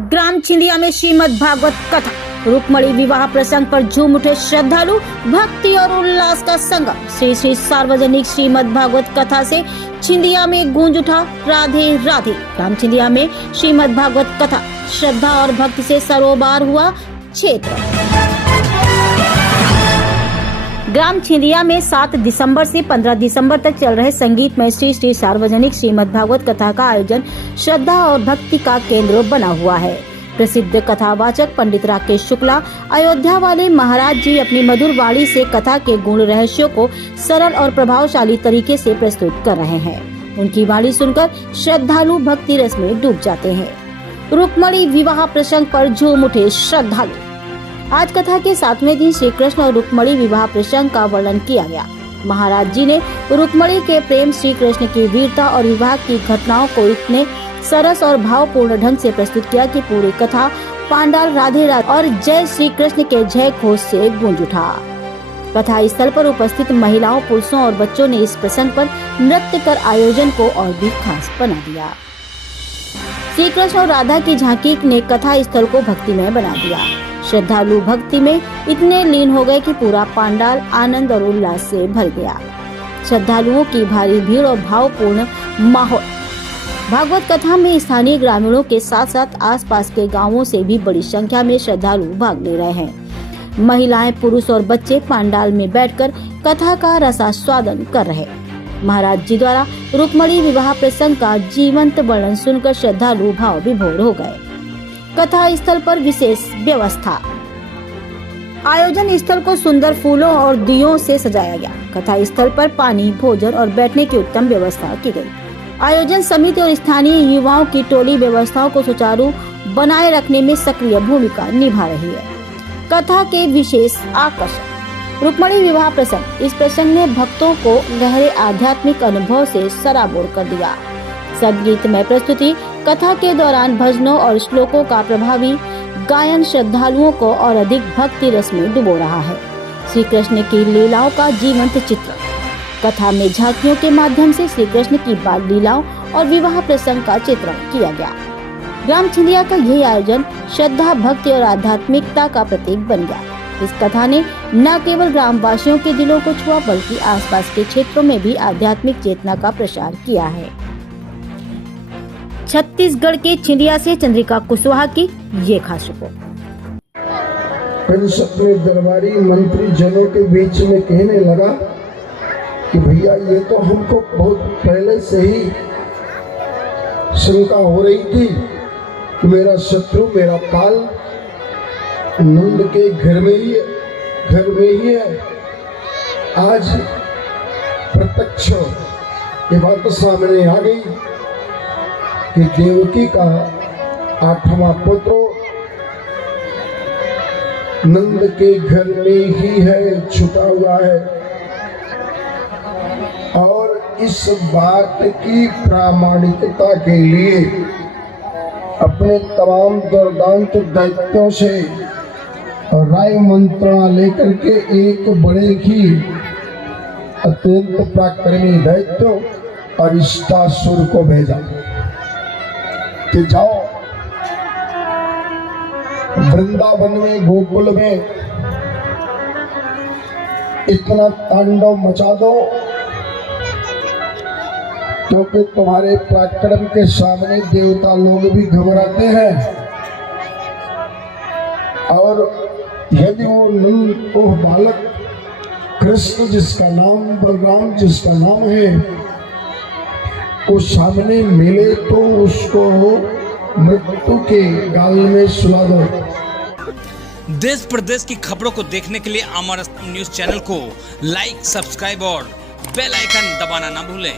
ग्राम छिंदिया में श्रीमद् भागवत कथा, रुक्मणी विवाह प्रसंग पर झूम उठे श्रद्धालु, भक्ति और उल्लास का संगम। श्री श्री सार्वजनिक श्रीमद् भागवत कथा से छिंदिया में गूंज उठा राधे राधे। ग्राम छिंदिया में श्रीमद् भागवत कथा श्रद्धा और भक्ति से सरोबार हुआ क्षेत्र। ग्राम छिंदिया में 7 दिसंबर से 15 दिसंबर तक चल रहे संगीतमय श्री श्री सार्वजनिक श्रीमद् भागवत कथा का आयोजन श्रद्धा और भक्ति का केंद्र बना हुआ है। प्रसिद्ध कथावाचक पंडित राकेश शुक्ला अयोध्या वाले महाराज जी अपनी मधुर वाणी से कथा के गुण रहस्यों को सरल और प्रभावशाली तरीके से प्रस्तुत कर रहे हैं। उनकी वाणी सुनकर श्रद्धालु भक्ति रस में डूब जाते हैं। रुक्मणी विवाह प्रसंग पर झूम उठे श्रद्धालु। आज कथा के 7वें दिन श्री कृष्ण और रुक्मणी विवाह प्रसंग का वर्णन किया गया। महाराज जी ने रुक्मणी के प्रेम, श्री कृष्ण की वीरता और विवाह की घटनाओं को इतने सरस और भावपूर्ण ढंग से प्रस्तुत किया कि पूरी कथा पांडाल राधे राधे और जय श्री कृष्ण के जय घोष से गूंज उठा। कथा स्थल पर उपस्थित महिलाओं, पुरुषों और बच्चों ने इस प्रसंग पर नृत्य कर आयोजन को और भी खास बना दिया। श्री कृष्ण और राधा की झांकी ने कथा स्थल को भक्तिमय बना दिया। श्रद्धालु भक्ति में इतने लीन हो गए कि पूरा पांडाल आनंद और उल्लास से भर गया। श्रद्धालुओं की भारी भीड़ और भावपूर्ण माहौल। भागवत कथा में स्थानीय ग्रामीणों के साथ साथ आसपास के गांवों से भी बड़ी संख्या में श्रद्धालु भाग ले रहे हैं। महिलाएं, पुरुष और बच्चे पांडाल में बैठकर कथा का रसास्वादन कर रहे। महाराज जी द्वारा रुक्मणी विवाह प्रसंग का जीवंत वर्णन सुनकर श्रद्धालु भाव विभोर हो गए। कथा स्थल पर विशेष व्यवस्था। आयोजन स्थल को सुंदर फूलों और दियों से सजाया गया। कथा स्थल पर पानी, भोजन और बैठने की उत्तम व्यवस्था की गई। आयोजन समिति और स्थानीय युवाओं की टोली व्यवस्थाओं को सुचारू बनाए रखने में सक्रिय भूमिका निभा रही है। कथा के विशेष आकर्षण। रुक्मणी विवाह प्रसंग। इस प्रसंग ने भक्तों को गहरे आध्यात्मिक अनुभव से सराबोर कर दिया। संगीतमय प्रस्तुति, कथा के दौरान भजनों और श्लोकों का प्रभावी गायन श्रद्धालुओं को और अधिक भक्ति रस में डुबो रहा है। श्री कृष्ण की लीलाओं का जीवंत चित्र। कथा में झांकियों के माध्यम से श्री कृष्ण की बाल लीलाओं और विवाह प्रसंग का चित्रण किया गया। ग्राम छिंदिया का यही आयोजन श्रद्धा, भक्ति और आध्यात्मिकता का प्रतीक बन गया। इस कथा ने न केवल ग्रामवासियों के दिलों को छुआ बल्कि आसपास के क्षेत्रों में भी आध्यात्मिक चेतना का प्रसार किया है। छत्तीसगढ़ के छिंदिया से चंद्रिका कुशवाहा की ये खास रिपोर्ट। अपने दरबारी मंत्री जनों के बीच में कहने लगा कि भैया ये तो हमको बहुत पहले से ही शंका हो रही थी कि मेरा शत्रु, मेरा काल नंद के घर में ही है। आज प्रत्यक्ष ये बात तो सामने आ गई कि देवकी का 8वां पुत्र नंद के घर में ही है, छुपा हुआ है। और इस बात की प्रामाणिकता के लिए अपने तमाम दुर्दांत दायित्वों से राय मंत्रणा लेकर के एक बड़े ही अत्यंत पराक्रमी दायित्व अरिष्टासुर को भेजा कि जाओ वृंदावन में, गोकुल में इतना तांडव मचा दो क्योंकि तुम्हारे पराक्रम के सामने देवता लोग भी घबराते हैं। और यदि वो बालक कृष्ण जिसका नाम, बलराम जिसका नाम है, वो सामने मिले तो उसको मृत्यु के गाल में सुला दो। देश प्रदेश की खबरों को देखने के लिए अमर न्यूज चैनल को लाइक, सब्सक्राइब और बेल आइकन दबाना ना भूलें।